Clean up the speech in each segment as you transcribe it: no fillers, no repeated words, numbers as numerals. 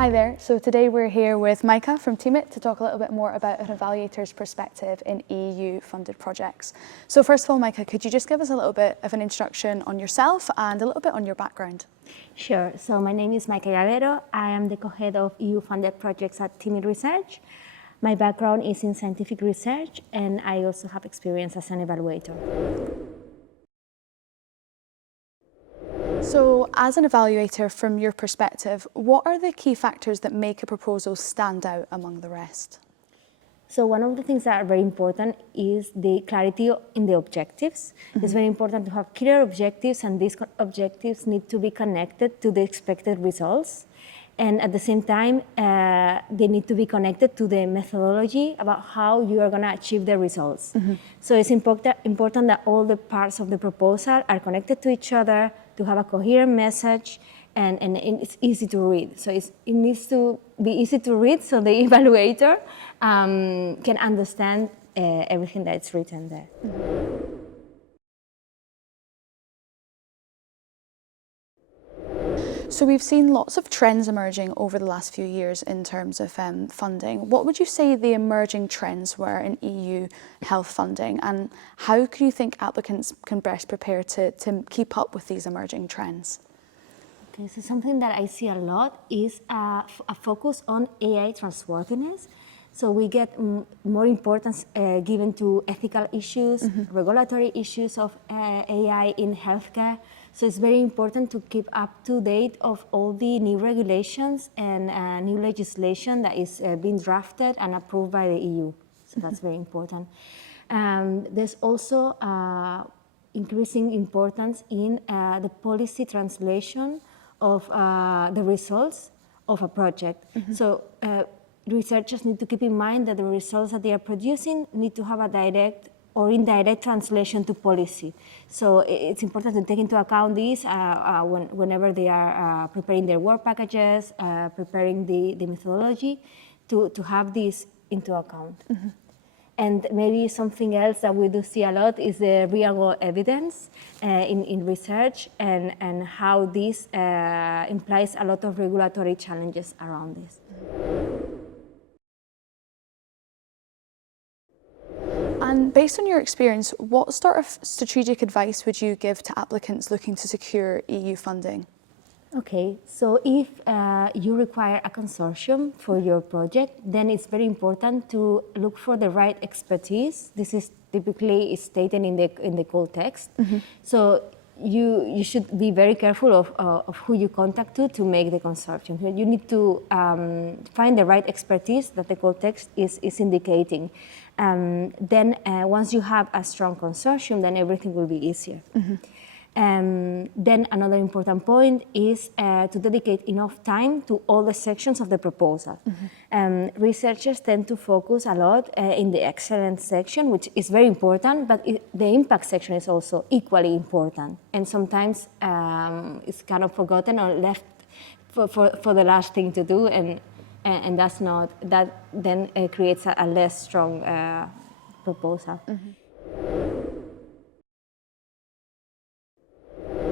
Hi there, so today we're here with Maica from Teamit to talk a little bit more about an evaluator's perspective in EU-funded projects. So first of all, Maica, could you just give us a little bit of an introduction on yourself and a little bit on your background? Sure, so my name is Maica Llavero. I am the co-head of EU-funded projects at Teamit Research. My background is in scientific research, and I also have experience as an evaluator. So as an evaluator, from your perspective, what are the key factors that make a proposal stand out among the rest? So one of the things that are very important is the clarity in the objectives. It's very important to have clear objectives, and these objectives need to be connected to the expected results. And at the same time, they need to be connected to the methodology about how you are going to achieve the results. So it's important that all the parts of the proposal are connected to each other, to have a coherent message, and it's easy to read. So it needs to be easy to read so the evaluator can understand everything that's written there. So we've seen lots of trends emerging over the last few years in terms of funding. What would you say the emerging trends were in EU health funding, and how do you think applicants can best prepare to keep up with these emerging trends? Okay, so something that I see a lot is a focus on AI trustworthiness. So we get more importance given to ethical issues, regulatory issues of AI in healthcare. So it's very important to keep up to date of all the new regulations and new legislation that is being drafted and approved by the EU. So that's very important. There's also increasing importance in the policy translation of the results of a project. So researchers need to keep in mind that the results that they are producing need to have a direct or indirect translation to policy. So it's important to take into account this whenever they are preparing their work packages, preparing the methodology, to have this into account. And maybe something else that we do see a lot is the real-world evidence in research, and how this implies a lot of regulatory challenges around this. And based on your experience, what sort of strategic advice would you give to applicants looking to secure EU funding? Okay, so if you require a consortium for your project, then it's very important to look for the right expertise. This is typically stated in the call text. So you should be very careful of who you contact to make the consortium. You need to find the right expertise that the call text is indicating. Then once you have a strong consortium, then everything will be easier. Then another important point is to dedicate enough time to all the sections of the proposal. Researchers tend to focus a lot in the excellence section, which is very important, but the impact section is also equally important. And sometimes it's kind of forgotten or left for the last thing to do, and that's not, that then creates a less strong proposal.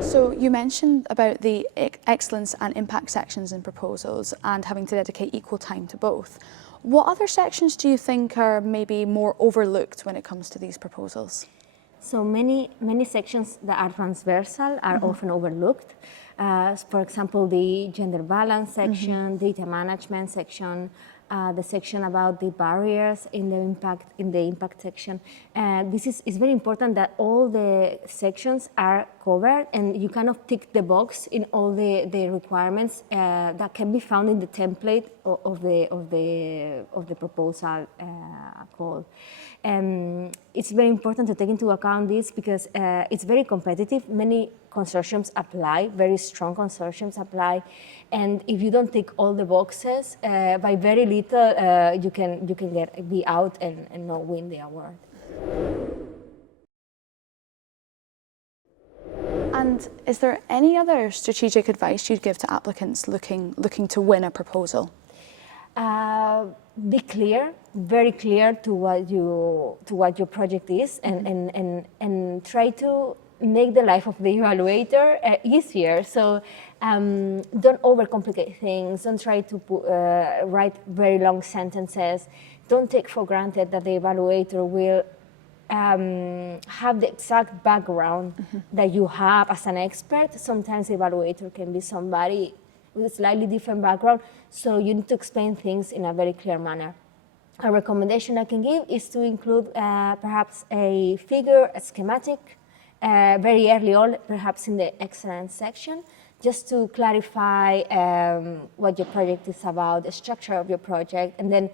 So you mentioned about the excellence and impact sections in proposals and having to dedicate equal time to both. What other sections do you think are maybe more overlooked when it comes to these proposals? So many sections that are transversal are often overlooked. For example, the gender balance section, data management section, the section about the barriers in the impact section. This is very important that all the sections are covered, and you kind of tick the box in all the requirements that can be found in the template of the proposal call. It's very important to take into account this because it's very competitive. Many consortiums apply, very strong consortiums apply, and if you don't tick all the boxes, by very little you can be out and not win the award. And is there any other strategic advice you'd give to applicants looking to win a proposal? Be clear, very clear to what your project is, and try to make the life of the evaluator easier. So Don't overcomplicate things. Don't try to write very long sentences. Don't take for granted that the evaluator will have the exact background that you have as an expert. Sometimes the evaluator can be somebody with a slightly different background, so you need to explain things in a very clear manner. A recommendation I can give is to include perhaps a figure, a schematic, very early on, perhaps in the excellence section, just to clarify what your project is about, the structure of your project, and then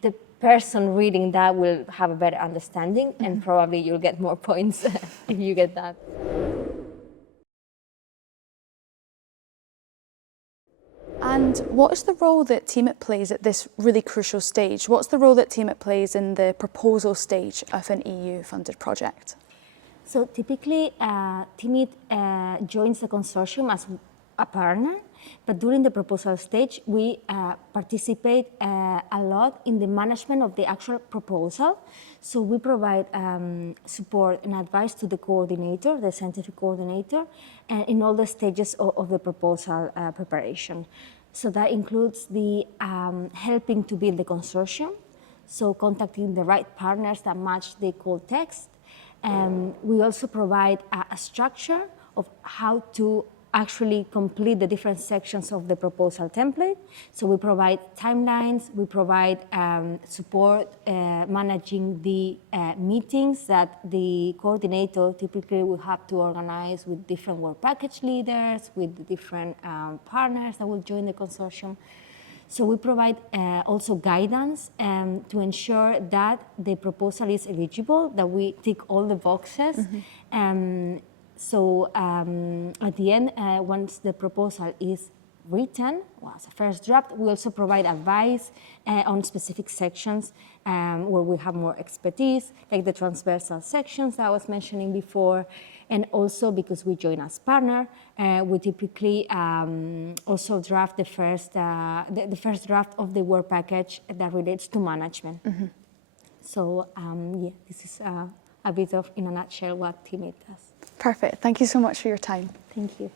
the person reading that will have a better understanding, and probably you'll get more points if you get that. And what is the role that Teamit plays at this really crucial stage? What's the role that Teamit plays in the proposal stage of an EU-funded project? So typically, Teamit joins the consortium as a partner, but during the proposal stage, we participate a lot in the management of the actual proposal. So we provide support and advice to the coordinator, the scientific coordinator, in all the stages of the proposal preparation. So that includes the helping to build the consortium, so contacting the right partners that match the call text. We also provide a structure of how to actually complete the different sections of the proposal template. So we provide timelines, we provide support managing the meetings that the coordinator typically will have to organize with different work package leaders, with the different partners that will join the consortium. So we provide also guidance to ensure that the proposal is eligible, that we tick all the boxes. So at the end, once the proposal is written, well, as a first draft, we also provide advice on specific sections where we have more expertise, like the transversal sections that I was mentioning before. And also, because we join as partner, we typically also draft the first draft of the work package that relates to management. So yeah, this is a bit of, in a nutshell, what Teamit does. Perfect. Thank you so much for your time. Thank you.